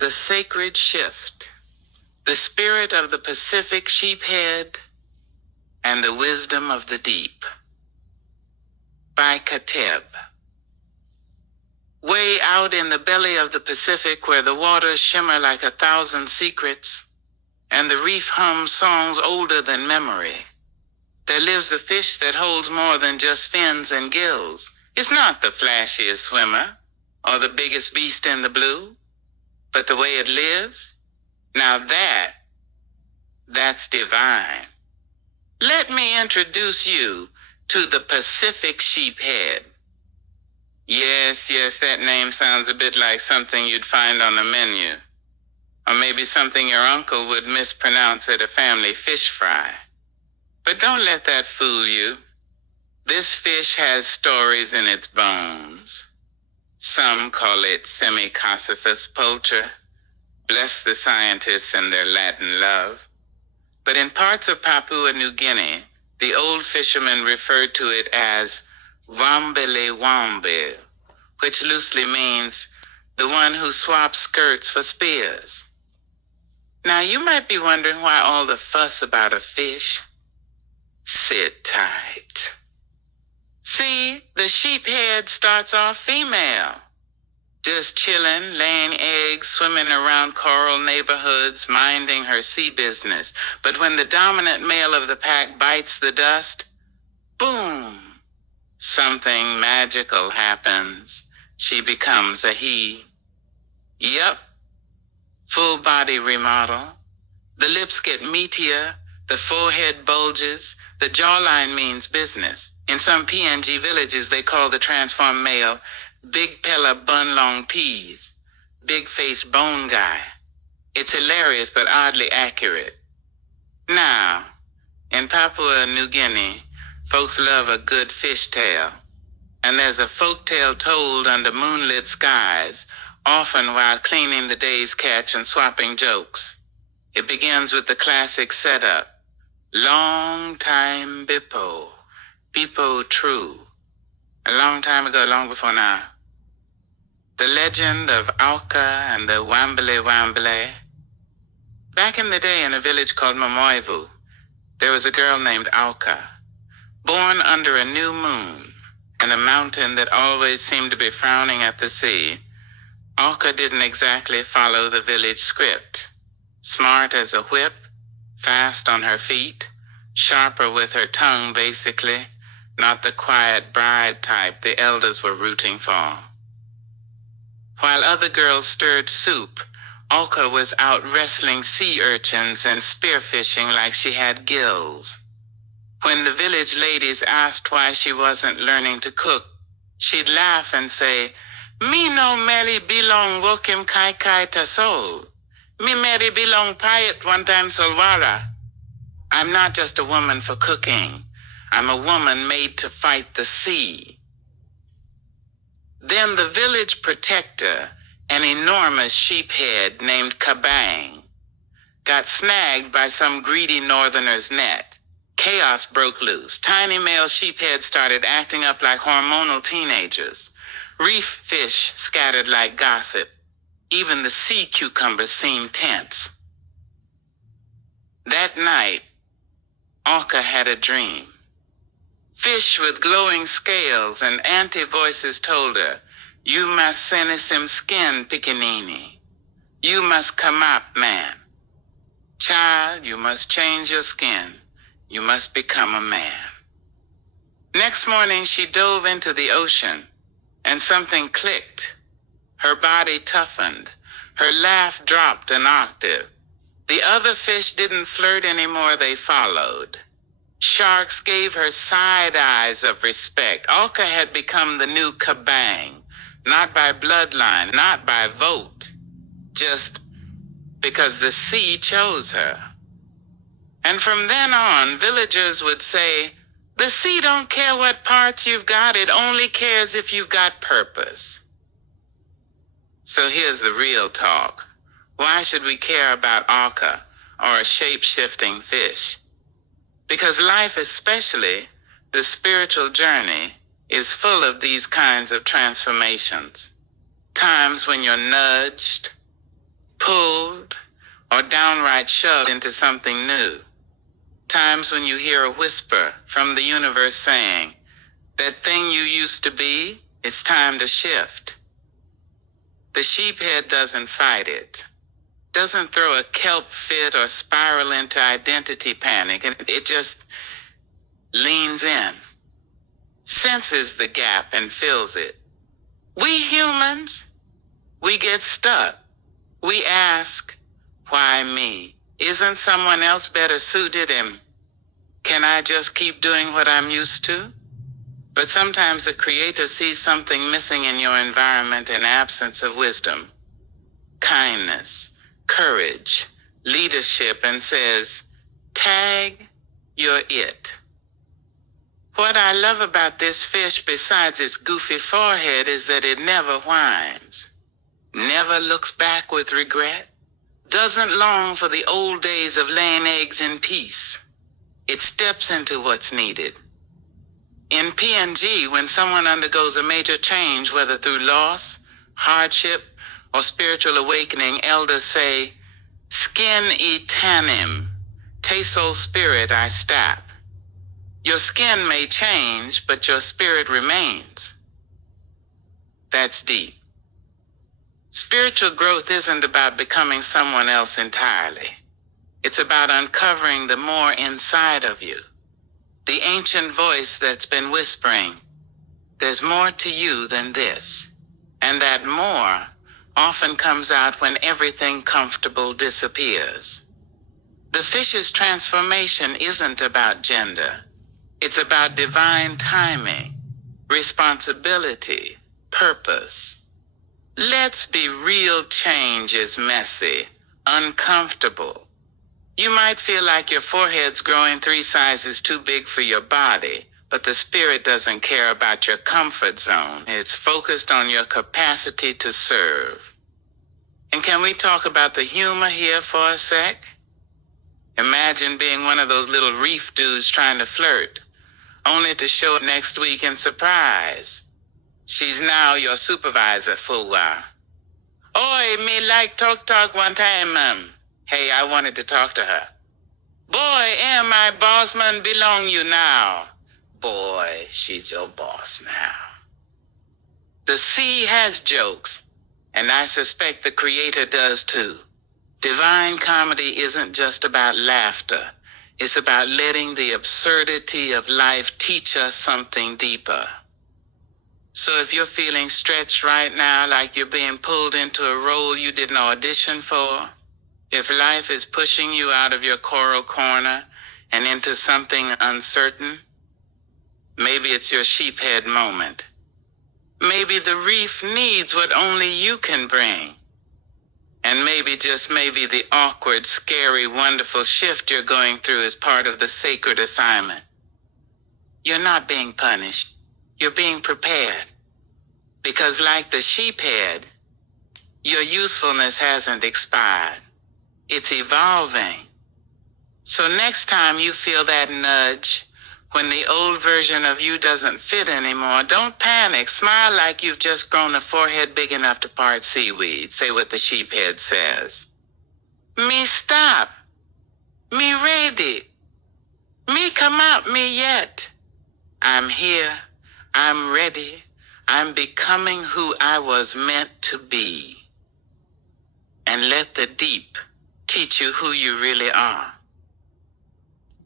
The Sacred Shift, The Spirit of the Pacific Sheephead, and the Wisdom of the Deep. By Kateb. Way out in the belly of the Pacific, where the waters shimmer like 1,000 secrets, and the reef hums songs older than memory, there lives a fish that holds more than just fins and gills. It's not the flashiest swimmer, or the biggest beast in the blue, but the way it lives, now that's divine. Let me introduce you to the Pacific Sheephead. Yes, that name sounds a bit like something you'd find on the menu. Or maybe something your uncle would mispronounce at a family fish fry. But don't let that fool you. This fish has stories in its bones. Some call it semi-cocyphus poultry. Bless the scientists and their Latin love. But in parts of Papua New Guinea, the old fishermen referred to it as Wambele Wambe, which loosely means the one who swaps skirts for spears. Now you might be wondering why all the fuss about a fish. Sit tight. See, the sheephead starts off female. Just chilling, laying eggs, swimming around coral neighborhoods, minding her sea business. But when the dominant male of the pack bites the dust, boom, something magical happens. She becomes a he. Yup, full body remodel. The lips get meatier, the forehead bulges, the jawline means business. In some PNG villages, they call the transformed male Big Pella Bun Long Peas, Big Face Bone Guy. It's hilarious but oddly accurate. Now, in Papua New Guinea, folks love a good fish tale. And there's a folk tale told under moonlit skies, often while cleaning the day's catch and swapping jokes. It begins with the classic setup. Long time Bipo true. A long time ago, long before now. The legend of Auka and the Wambele. Back in the day in a village called Mamoivu, there was a girl named Auka, born under a new moon and a mountain that always seemed to be frowning at the sea. Auka didn't exactly follow the village script. Smart as a whip, fast on her feet, sharper with her tongue basically, not the quiet bride type the elders were rooting for. While other girls stirred soup, Auka was out wrestling sea urchins and spearfishing like she had gills. When the village ladies asked why she wasn't learning to cook, she'd laugh and say, "Me no meri bilong wokim kai tasol. Me meri bilong payet one time solwara." I'm not just a woman for cooking. I'm a woman made to fight the sea. Then the village protector, an enormous sheephead named Kabang, got snagged by some greedy northerner's net. Chaos broke loose. Tiny male sheepheads started acting up like hormonal teenagers. Reef fish scattered like gossip. Even the sea cucumbers seemed tense. That night, Auka had a dream. Fish with glowing scales and anti-voices told her, "You must senesim skin, pickaninny. You must come up, man. Child, you must change your skin. You must become a man." Next morning, she dove into the ocean, and something clicked. Her body toughened. Her laugh dropped an octave. The other fish didn't flirt anymore, they followed. Sharks gave her side eyes of respect. Auka had become the new Kabang, not by bloodline, not by vote, just because the sea chose her. And from then on, villagers would say, "The sea don't care what parts you've got, it only cares if you've got purpose." So here's the real talk. Why should we care about Auka or a shape-shifting fish? Because life, especially the spiritual journey, is full of these kinds of transformations. Times when you're nudged, pulled, or downright shoved into something new. Times when you hear a whisper from the universe saying, that thing you used to be, it's time to shift. The sheephead doesn't fight it, doesn't throw a kelp fit or spiral into identity panic, and it just leans in, senses the gap and fills it. We humans, we get stuck. We ask, why me? Isn't someone else better suited, and can I just keep doing what I'm used to? But sometimes the Creator sees something missing in your environment, an absence of wisdom, kindness, courage, leadership, and says, tag, you're it. What I love about this fish, besides its goofy forehead, is that it never whines, never looks back with regret, doesn't long for the old days of laying eggs in peace. It steps into what's needed. In P&G, when someone undergoes a major change, whether through loss, hardship, or spiritual awakening, elders say, skin etanim, te soul spirit I stap. Your skin may change, but your spirit remains. That's deep. Spiritual growth isn't about becoming someone else entirely. It's about uncovering the more inside of you. The ancient voice that's been whispering, there's more to you than this. And that more often comes out when everything comfortable disappears. The fish's transformation isn't about gender. It's about divine timing, responsibility, purpose. Let's be real, change is messy, uncomfortable. You might feel like your forehead's growing 3 sizes too big for your body, but the spirit doesn't care about your comfort zone. It's focused on your capacity to serve. And can we talk about the humor here for a sec? Imagine being one of those little reef dudes trying to flirt, only to show up next week and surprise. She's now your supervisor for a while. Oi, me like talk one time, Hey, I wanted to talk to her. Boy, my boss man belong you now. Boy, she's your boss now. The sea has jokes, and I suspect the Creator does too. Divine comedy isn't just about laughter. It's about letting the absurdity of life teach us something deeper. So if you're feeling stretched right now, like you're being pulled into a role you didn't audition for, if life is pushing you out of your coral corner and into something uncertain, maybe it's your sheephead moment. Maybe the reef needs what only you can bring. And maybe, just maybe, the awkward, scary, wonderful shift you're going through is part of the sacred assignment. You're not being punished. You're being prepared. Because like the sheephead, your usefulness hasn't expired. It's evolving. So next time you feel that nudge, when the old version of you doesn't fit anymore, don't panic. Smile like you've just grown a forehead big enough to part seaweed. Say what the sheephead says. Me stop. Me ready. Me come out me yet. I'm here. I'm ready. I'm becoming who I was meant to be. And let the deep teach you who you really are.